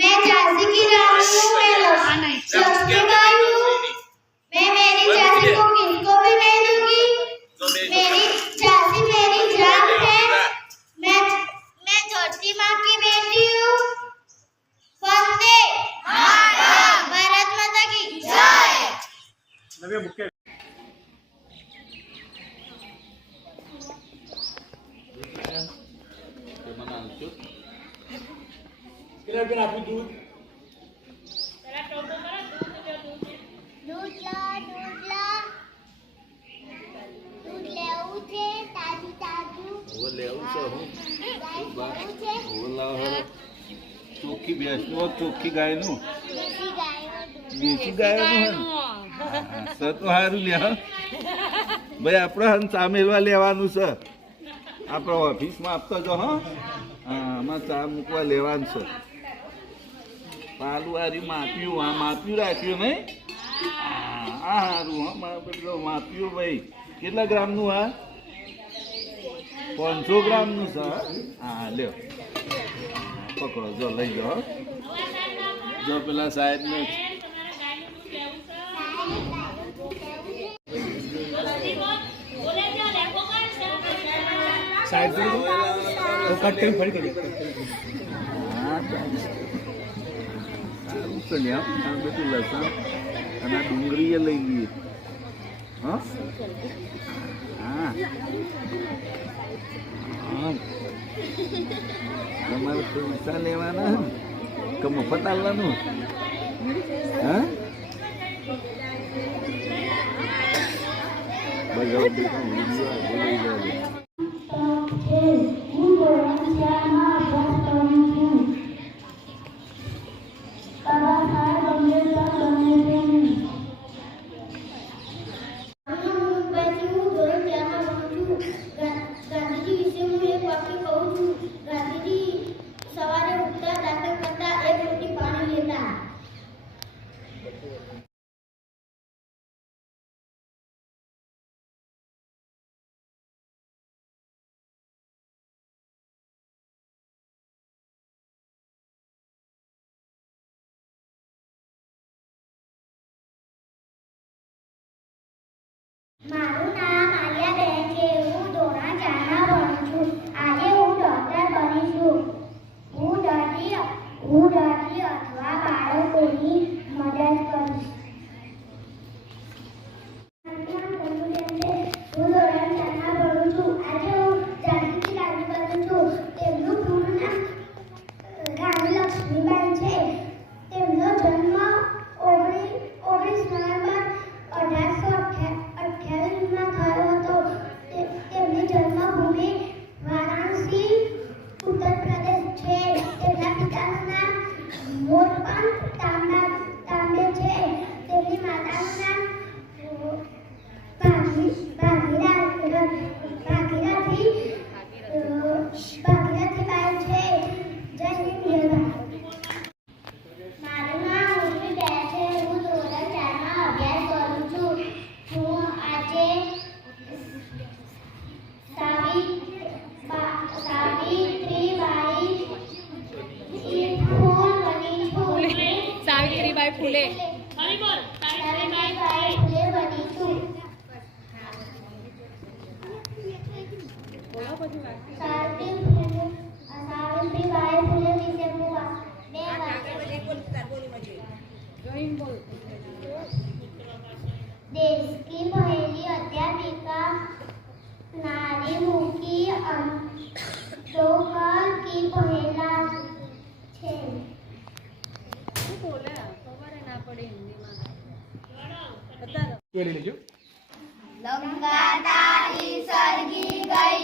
मैं झांसी की रानी हूँ, मैं लक्ष्मीबाई हूँ। मैं मेरी झांसी को किसको भी नहीं दूंगी। मेरी झांसी मेरी जान है। मैं छोटी माँ की बेटी हूँ। वंदे मातरम। भारत माता की जय। दूध ला दूध लेવું છે તાજું તાજું वो लेવું છે હું वो લાવ હરો ચોખ્ખી ભેંસનું હોય ચોખ્ખી ગાયનું દેશી ગાયનું હોય તો સારું લે ભાઈ આપણે હન ચા મેળવા લેવાનું છે આપણે ઓફિસમાં આપતો જો હા આમાં ચા મૂકવા લેવાનું છે પાલું આરી માપ્યું આ માપ્યું રાખ્યું નહીં આ સારું હા મારા પેલો માપ્યું ભાઈ કેટલા ગ્રામનું આ 500 ગ્રામનું છે હા લ્યો પકડો જો લઈ જાઓ જો પેલા સાહેબને સાહેબ કટ કરી ફરી કરી સારું છે ને આ બધું લસણ અને આ ડુંગળી લઈ લઈએ હા હા તમારે પૈસા લેવાના કે મફત આવવાનું હા મારું નામ આલિયાબેન છે. હું ધોરણ 4 માં ભણું છું. આજે હું ડોક્ટર બની છું. હું દર્દી અથવા બાળકોની મદદ કરીશ. હું ધોરણ 4 માં ભણું છું. આજે હું ઝાંસીથી રાણી બની છું. તેમનું પૂરું નામ રાણી લક્ષ્મીબાઈ છે. તેમનો જન્મ 19 નવેમ્બર 1828 માં થયો હતો. તેમની જન્મભૂમિ વારાણસી ઉત્તર પ્રદેશ છે. તેમના પિતાનું નામ મોરપંત તાંબે છે. તેમની માતાનું નામ ભાગીરથીબાઈ છે. જય હિન્દ જય ભારત. મારું નામ ઉર્મિબેન છે. હું ધોરણ 4 માં અભ્યાસ કરું છું. હું આજે સાવિત્રીબાઈ ફૂલે બની છું. સાવિત્રીબાઈ ફૂલે વિશે હું બે વાક્ય देश की पहली अध्यापिका नारी मुखी अम्बेडकर की पहला छे. लंका तारी सरगी गई